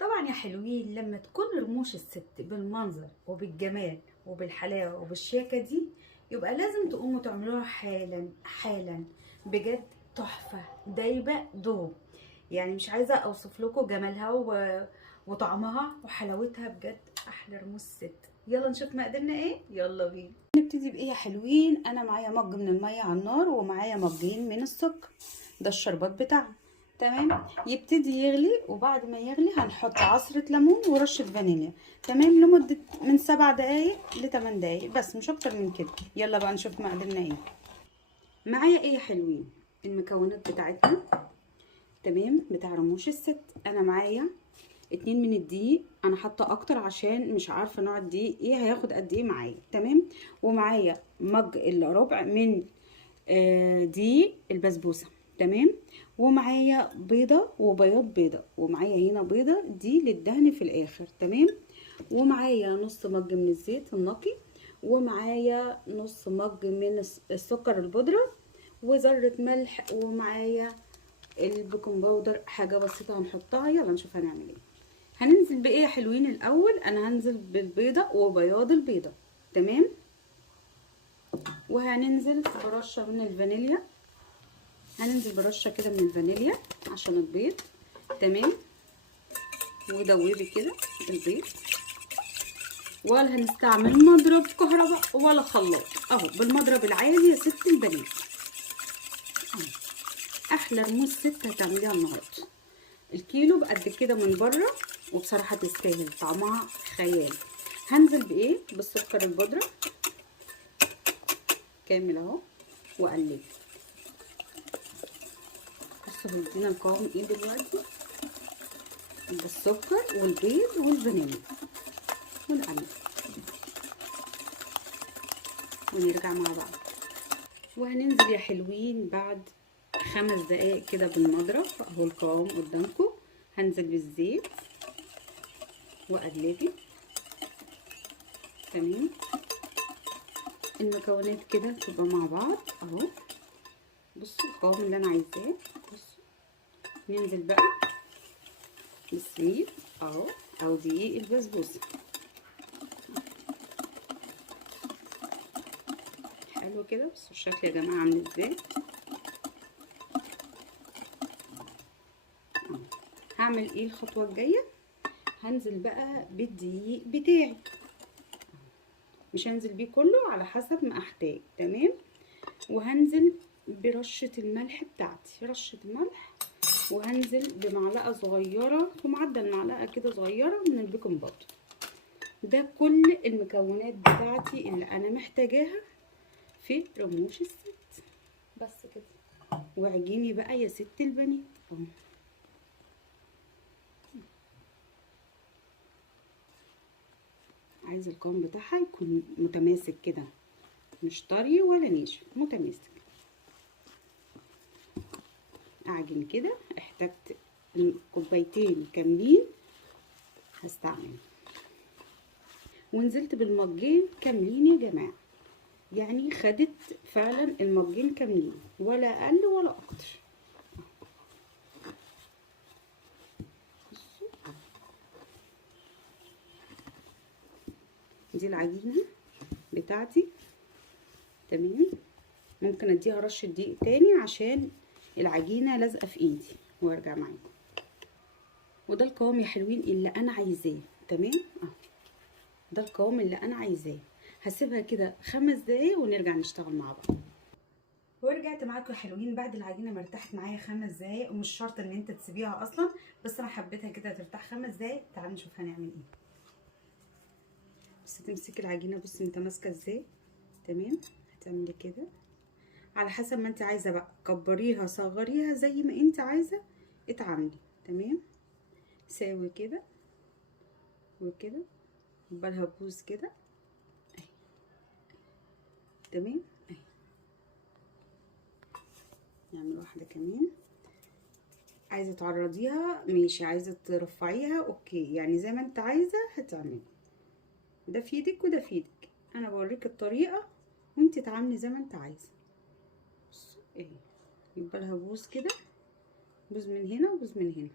طبعا يا حلوين، لما تكون رموش الست بالمنظر وبالجمال وبالحلاوة وبالشياكة دي، يبقى لازم تقوموا تعملوها حالا حالا. بجد تحفة دايبة دوب. يعني مش عايزة اوصف لكم جمالها وطعمها وحلاوتها. بجد احلى رموش ست. يلا نشوف مقاديرنا ايه. يلا بينا نبتدي بايه يا حلوين. انا معايا مج من المية على النار ومعايا مجين من السكر. ده الشربات بتاعنا. تمام. يبتدي يغلي، وبعد ما يغلي هنحط عصرة ليمون ورشة فانيليا. تمام، لمدة من 7 دقايق ل8 دقايق بس، مش اكتر من كده. يلا بقى نشوف مقاديرنا ايه. معايا ايه يا حلوين؟ المكونات بتاعتنا تمام بتاع رموش الست. انا معايا 2 من الدقيق. انا حاطه اكتر عشان مش عارفه نوع الدقيق ايه هياخد قد ايه معايا. تمام. ومعايا مج الا ربع من دقيق البسبوسه. تمام. ومعايا بيضه وبياض بيضه، ومعايا هنا بيضه دي للدهن في الاخر. تمام. ومعايا نص مج من الزيت النقي، ومعايا نص مج من السكر البودره، وذره ملح، ومعايا البيكنج باودر حاجه بسيطه هنحطها. يلا نشوف هنعمل ايه. هننزل بايه يا حلوين؟ الاول انا هنزل بالبيضه وبياض البيضه. تمام. وهننزل برشه من الفانيليا. هننزل برشه كده من الفانيليا عشان البيض. تمام. ودوبي كده البيض. ولا هنستعمل مضرب كهرباء ولا خلاط، اهو بالمضرب العادي يا ست البنات. احلى رموش ست هتعمليها النهارده. الكيلو بقد كده من بره، وبصراحه تستاهل، طعمها خيال. هنزل بايه؟ بالسكر البودره كامل اهو، واقلب. بصوا هيدينا القوام ايه دلوقتي؟ بالسكر والبيض والفانيليا، ونقلب ونرجع مع بعض. وهننزل يا حلوين بعد 5 دقايق كده بالمضرب اهو القوام قدامكم. هنزل بالزيت واقلبي. تمام. المكونات كده تبقى مع بعض اهو. بصوا القوام اللي انا عايزاه. بصوا ننزل بقى بالسميد اهو، او دقيق البسبوسه. حلو كده. بصوا الشكل يا جماعه عامل ازاي. هعمل ايه الخطوه الجايه؟ هنزل بقى بالدقيق بتاعي. مش هنزل بيه كله، على حسب ما احتاج. تمام. وهنزل برشه الملح بتاعتي، رشه ملح. وهنزل بمعلقه صغيره، في معدل معلقه كده صغيره من البيكنج باودر. ده كل المكونات بتاعتي اللي انا محتاجاها في رموش الست. بس كده. وعجيني بقى يا ست البنات اهو. عايزه القوام بتاعها يكون متماسك كده، مش طري ولا ناشف، متماسك. اعجن كده. احتجت كوبايتين كاملين هستعمل. ونزلت بالمجين كاملين يا جماعه، يعني خدت فعلا المجين كاملين، ولا اقل ولا اكتر. دي العجينه بتاعتي. تمام. ممكن اديها رشه دقيق تاني عشان العجينه لازقه في ايدي، وارجع معاكم. وده القوام يا حلوين اللي انا عايزاه. تمام اهو. ده القوام اللي انا عايزاه. هسيبها كده 5 دقايق ونرجع نشتغل مع بعض. ورجعت معاكم يا حلوين بعد العجينه ما ارتاحت معايا 5 دقايق، ومش شرط ان انت تسيبيها اصلا، بس انا حبيتها كده ترتاح 5 دقايق. تعالوا نشوف هنعمل ايه. بس تمسكي العجينه، بصي انت ماسكه ازاي. تمام. هتعملي كده على حسب ما انت عايزه بقى، كبريها صغريها زي ما انت عايزه اتعاملي. تمام. ساوي كده وكده، بالها بوز كده اهي. تمام اهي. نعمل واحده كمان. عايزه تعرضيها ماشي، عايزه ترفعيها اوكي، يعني زي ما انت عايزه هتعملي. ده في ايدك وده في ايدك، انا بوريك الطريقه وانت تعاملي زي ما انت عايزه. بصوا اهي. يبقى لها بوز كده، بوز من هنا وبوز من هنا.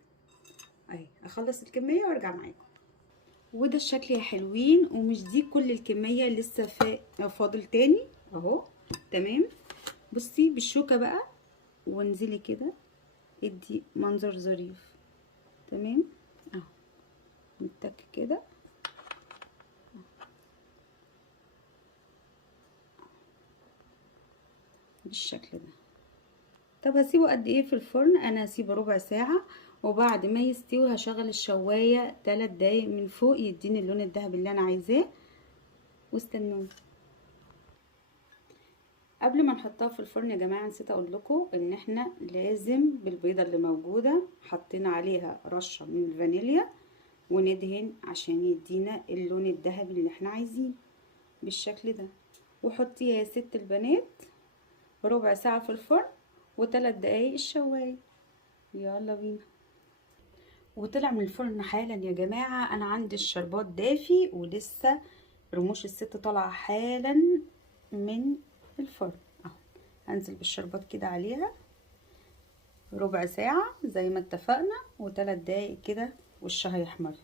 اهي اخلص الكميه وارجع معاكم. وده الشكل يا حلوين، ومش دي كل الكميه، لسه فاضل تاني اهو. تمام. بصي بالشوكه بقى وانزلي كده، ادي منظر ظريف. تمام اهو، نتك كده بالشكل ده. طب هسيبه قد ايه في الفرن؟ انا هسيبه ربع ساعة، وبعد ما يستوي هشغل الشواية 3 دقايق من فوق يديني اللون الذهبي اللي انا عايزاه، واستنوني. قبل ما نحطها في الفرن يا جماعة نسيت اقول لكم ان احنا لازم بالبيضة اللي موجودة حطينا عليها رشة من الفانيليا وندهن عشان يدينا اللون الذهبي اللي احنا عايزينه بالشكل ده. وحطيها يا ست البنات ربع ساعة في الفرن و3 دقايق الشواية. يلا بينا. وطلع من الفرن حالا يا جماعة. انا عندي الشربات دافي ولسه رموش الست طالعة حالا من الفرن اهو. هنزل بالشربات كده عليها ربع ساعة زي ما اتفقنا و3 دقايق كده وشها يحمر.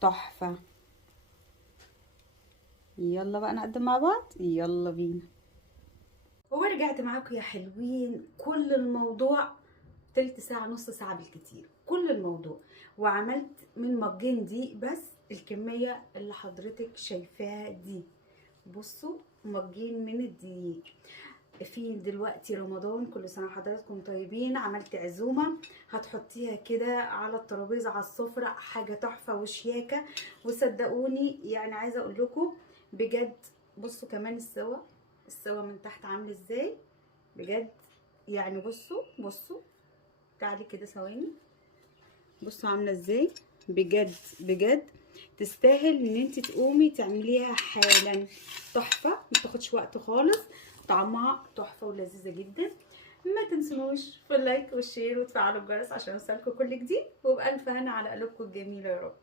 تحفة. يلا بقى نقدم مع بعض، يلا بينا. ورجعت معاكم يا حلوين. كل الموضوع تلت ساعة نص ساعة بالكتير، كل الموضوع. وعملت من مجين دي بس الكمية اللي حضرتك شايفاها دي. بصوا مجين من الدقيق. في دلوقتي رمضان، كل سنة حضراتكم طيبين. عملت عزومة هتحطيها كده على الترابيزة على السفرة، حاجة تحفة وشياكة. وصدقوني يعني عايزة اقول لكم بجد. بصوا كمان السوا من تحت عامل ازاي بجد يعني. بصوا تعالي كده ثواني، بصوا عامله ازاي بجد بجد. تستاهل ان انت تقومي تعمليها حالا. تحفه، ما تاخدش وقت خالص، طعمها تحفه ولذيذه جدا. ما تنسوش في اللايك والشير وتفعلوا الجرس عشان يوصلكم كل جديد. وبألف هنا على قلوبكم الجميله يا رب.